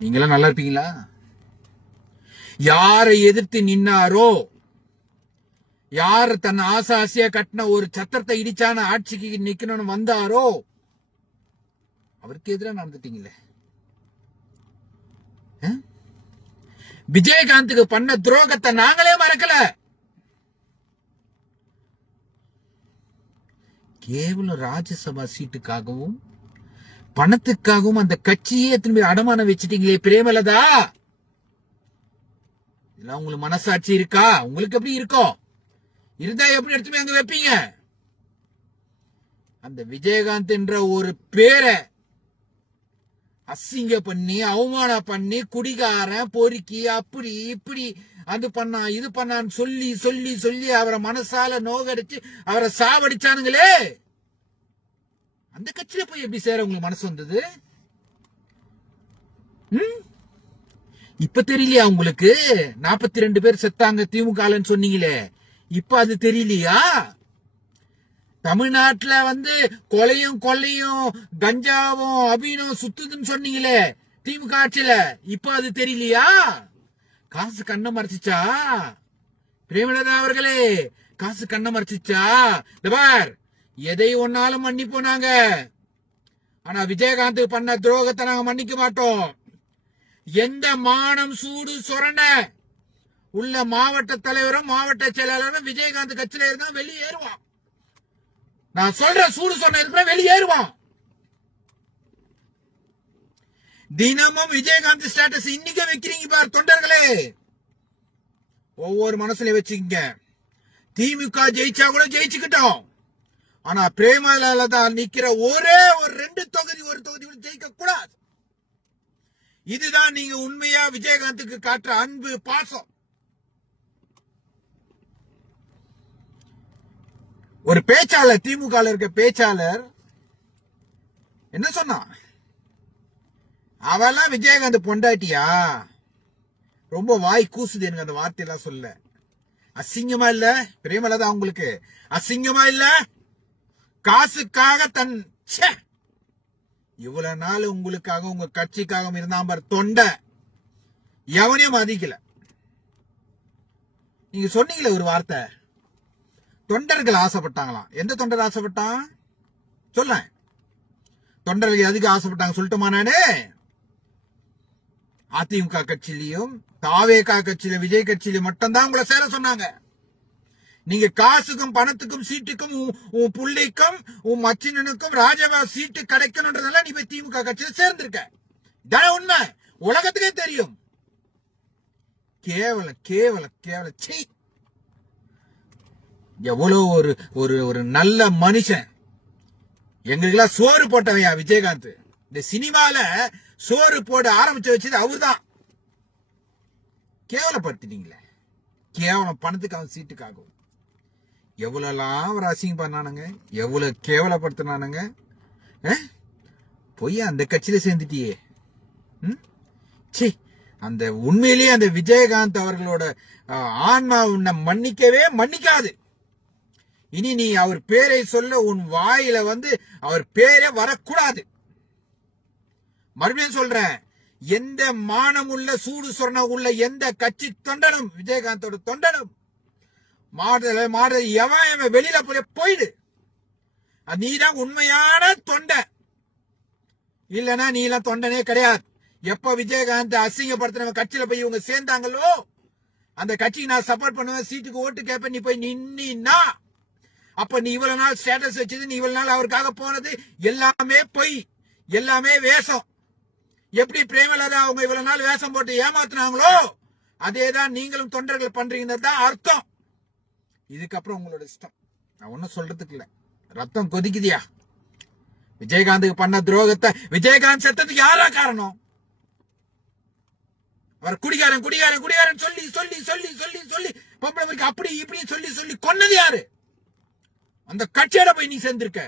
நீங்களாம் நல்லா இருப்பீங்களா? யாரை எதிர்த்து நின்னாரோ, யார் தன் ஆசையா கட்டின ஒரு சத்திரத்தை இடிச்சான ஆட்சிக்கு நிக்கணும்னு வந்தாரோ அவருக்கு எதிராக நடந்துட்டீங்களே. விஜயகாந்துக்கு பண்ண துரோகத்தை நாங்களே மறக்கல. கேவலம் ராஜ்யசபா சீட்டுக்காகவும் பணத்துக்காகவும் அந்த கட்சியே திரும்பி அடமானம் வச்சுட்டீங்களே பிரேமலதா. இதெல்லாம் உங்களுக்கு மனசாட்சி இருக்கா? உங்களுக்கு எப்படி இருக்கும்? இருந்தா எப்படி எடுத்துமே அங்க வைப்பீங்க? அந்த விஜயகாந்த் என்ற ஒரு பேரை அசிங்க பண்ணி அவமானம் பண்ணி குடிகாரன் பொறுக்கி அப்படி இப்படி அது பண்ணா இது பண்ணான்னு சொல்லி சொல்லி சொல்லி அவரை மனசால நோகடிச்சு அவரை சாவடிச்சானுங்களே. அந்த கட்சியில போய் எப்படி சேர உங்களுக்கு மனசு வந்தது? இப்ப தெரியலையா உங்களுக்கு? 42 பேர் செத்தாங்க திமுக சொன்னீங்களே, இப்ப அது தெரியலையா? தமிழ்நாட்டுல கொலையும் கொள்ளையும் கஞ்சாவும் அபீனும் சுத்துதுன்னு சொன்னீங்களே திமுக ஆட்சியில, இப்ப அது தெரியலையா? காசு கண்ணை மறைச்சிச்சா? பிரேமலதா அவர்களே, காசு கண்ணை மறைச்சிச்சா? பார், எதை ஒன்னாலும் மன்னிப்போம் நாங்க. ஆனா விஜயகாந்த் பண்ண துரோகத்தை நாங்க மன்னிக்க மாட்டோம். எந்த மானம் சூடு சொரண உள்ள மாவட்ட தலைவரும் மாவட்ட செயலாளரும் விஜயகாந்த் கட்சியில இருந்தா வெளியேறுவான். நான் சொல்ற சூடு சொன்ன இருக்கிற வெளியேறுவான். தினமும் விஜயகாந்த் ஸ்டேட்டஸ் இன்னைக்கு வைக்கிறீங்க பார் தொண்டர்களே, ஒவ்வொரு மனசுல வச்சுக்கீங்க. திமுக ஜெயிச்சா கூட ஜெயிச்சுக்கிட்டோம், ஆனா பிரேமலதா நிக்கிற ஒரே ஒரு 2 தொகுதி ஒரு தொகுதி கூட ஜெயிக்க கூடாது. இதுதான் நீங்க உண்மையா விஜயகாந்துக்கு காட்டுற அன்பு பாசம். ஒரு பேச்சாளர், திமுக இருக்க பேச்சாளர் என்ன சொன்னா, அவெல்லாம் விஜயகாந்த் பொண்டாட்டியா? ரொம்ப வாய் கூசுது எனக்கு அந்த வார்த்தையெல்லாம் சொல்ல. அசிங்கமா இல்ல பிரேமலதா? உங்களுக்கு அசிங்கமா இல்ல? காசுக்காக தன் இவ்வளவு நாள் உங்களுக்காக உங்க கட்சிக்காக இருந்தான் பார் தொண்டை, எவனையும் மதிக்கல. நீங்க சொன்னீங்களே ஒரு வார்த்தை, தொண்டர்கள் ஆசைப்பட்டாங்களாம். எந்த தொண்டர் ஆசைப்பட்டான் சொல்ல? தொண்டர்கள் எதுக்கு ஆசைப்பட்டாங்க சொல்லட்டுமா? நானே அதிமுக கட்சியிலையும் தாவேகா கட்சியில விஜய் கட்சியில மட்டும்தான் உங்களை சேர சொன்னாங்க. நீங்க காசுக்கும் பணத்துக்கும் சீட்டுக்கும் உன் புள்ளிக்கும் உன் மச்சினனுக்கும் ராஜபா சீட்டு கிடைக்கணும்ன்றதால நீ போய் திமுக கட்சியில சேர்ந்திருக்க. இதான உண்மை, உலகத்துக்கே தெரியும். கேவலம் கேவலம் கேவலம். சீ, எவ்வளவு ஒரு ஒரு ஒரு நல்ல மனுஷன். எங்களுக்கெல்லாம் சோறு போட்டவையா விஜயகாந்த். இந்த சினிமால சோறு போட ஆரம்பிச்சு வச்சது அவர்தான். கேவலப்படுத்திட்டீங்களே. கேவலம் பணத்துக்காக சீட்டுக்காகவும் எவ்வளவுலாம் அவர் அசிங்கம் பண்ணானுங்க, எவ்வளவு கேவலப்படுத்தினானுங்க. போய் அந்த கட்சியில சேர்ந்துட்டியே. அந்த உண்மையிலேயே அந்த விஜயகாந்த் அவர்களோட ஆன்மா உன்னை மன்னிக்கவே மன்னிக்காது. இனி நீ அவர் பேரை சொல்ல உன் வாயில அவர் பேரே வரக்கூடாது. மறுபடியும் சொல்றேன், எந்த மானம் உள்ள சூடு சொரண உள்ள எந்த கட்சி தொண்டனும் விஜயகாந்தோட தொண்டனும் மாடுதல் எவன் வெளியில போயிடு. நீதான் உண்மையான தொண்டை. இல்லனா நீ எல்லாம் தொண்டனே கிடையாது. எப்ப விஜயகாந்த் அசிங்கப்படுத்தின கட்சியில போய் இவங்க சேர்ந்தாங்களோ அந்த கட்சிக்கு நான் சப்போர்ட் பண்ணுவேன், சீட்டுக்கு ஓட்டு கேட்பேன், நீ போய் நின்னா அப்ப நீ இவ்வளவு நாள் ஸ்டேட்டஸ் வச்சது, நீ இவ்வளவு நாள் அவருக்காக போனது எல்லாமே பொய், எல்லாமே வேஷம். எப்படி பிரேமலதா அவங்க இவ்வளவு நாள் வேஷம் போட்டு ஏமாத்தினாங்களோ அதேதான் நீங்களும் தொண்டர்கள் பண்றீங்கன்னு தான் அர்த்தம். இதுக்கப்புறம் உங்களோட இஷ்டம். நான் ஒன்னும் சொல்றதுக்கு இல்ல. ரத்தம் கொதிக்குதியா? விஜயகாந்துக்கு பண்ண துரோகத்தை, விஜயகாந்த் செத்ததுக்கு யாரா காரணம்? அவர் குடிகாரன் குடிகாரன் குடிகாரன் சொல்லி சொல்லி சொல்லி சொல்லி சொல்லி பொம்பளை அப்படி இப்படி சொல்லி சொல்லி கொன்னது யாரு? அந்த கட்சியோட போய் நீ சேர்ந்திருக்க.